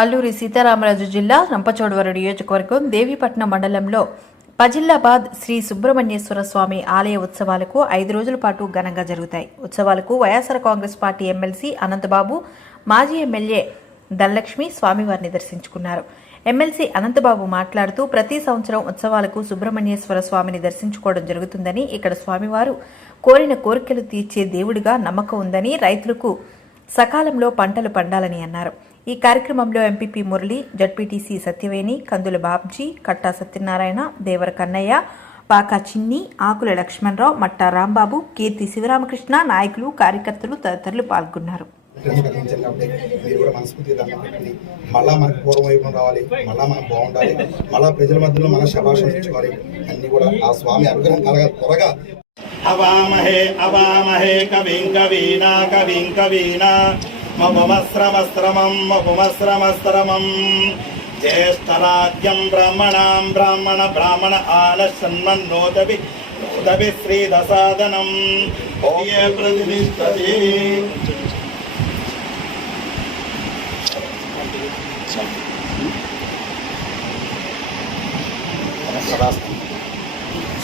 అల్లూరి సీతారామరాజు జిల్లా రంపచోడవరం నియోజకవర్గం దేవీపట్నం మండలంలో పజిల్లాబాద్ శ్రీ సుబ్రహ్మణ్యేశ్వర స్వామి ఆలయ ఉత్సవాలకు 5 రోజుల పాటు ఘనంగా జరుగుతాయి. ఉత్సవాలకు వైఎస్ఆర్ కాంగ్రెస్ పార్టీ ఎమ్మెల్సీ అనంతబాబు, మాజీ ఎమ్మెల్యే ధనలక్ష్మి స్వామివారిని దర్శించుకున్నారు. ఎమ్మెల్సీ అనంతబాబు మాట్లాడుతూ ప్రతి సంవత్సరం ఉత్సవాలకు సుబ్రహ్మణ్యేశ్వర స్వామిని దర్శించుకోవడం జరుగుతుందని, ఇక్కడ స్వామివారు కోరిన కోరికలు తీర్చే దేవుడిగా నమ్మకం ఉందని, రైతులకు సకాలంలో పంటలు పండాలని అన్నారు. ఈ కార్యక్రమంలో ఎంపీపీ మురళి, జడ్పీటీసీ సత్యవేణి, కందుల బాబ్జీ, కట్టా సత్యనారాయణ, దేవర కన్నయ్య, పాకా చిన్ని, ఆకుల లక్ష్మణరావు, మట్టా రాంబాబు, కీర్తి శివరామకృష్ణ, నాయకులు, కార్యకర్తలు తదితరులు పాల్గొన్నారు. మీరు కూడా మనస్ఫూర్తిగా దండం పెట్టండి. మళ్ళా మనకు పూర్వం వైపు రావాలి, మళ్ళా మనం బాగుండాలి, మళ్ళా ప్రజల మధ్యలో మన శభాషణ ఇచ్చుకోవాలి. అన్ని కూడా ఆ స్వామి అనుగ్రహం కలగాలి. త్వరగా అవామహే అవామహే కవిం కవీనా కవిం కవీనా మమస్రమస్రమం మమస్రమస్రమం జ్యేష్ఠరాజ్యం బ్రాహ్మణాం బ్రాహ్మణ బ్రాహ్మణ ఆనశన్మన్నోదవి నోదవి శ్రీదసాదనం ఓయే ప్రతిష్టతి.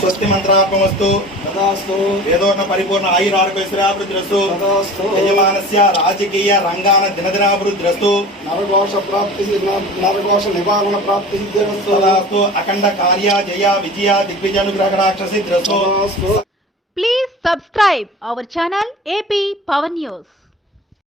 స్వస్తి మంత్రాపమస్తు వేదోర్ణ పరిపూర్ణ ఆయురారోగ్యశ్రేయాభివృద్ధిరస్తు. యజమానస్య రాజకీయ రంగాన దినదినాభివృద్ధిరస్తు. నరఘోష నివారణ ప్రాప్తి సిద్ధిరస్తు. అఖండ కార్య జయ విజయ దిగ్విజయానుగ్రహ సిద్ధిరస్తు. Please subscribe our channel AP Power News.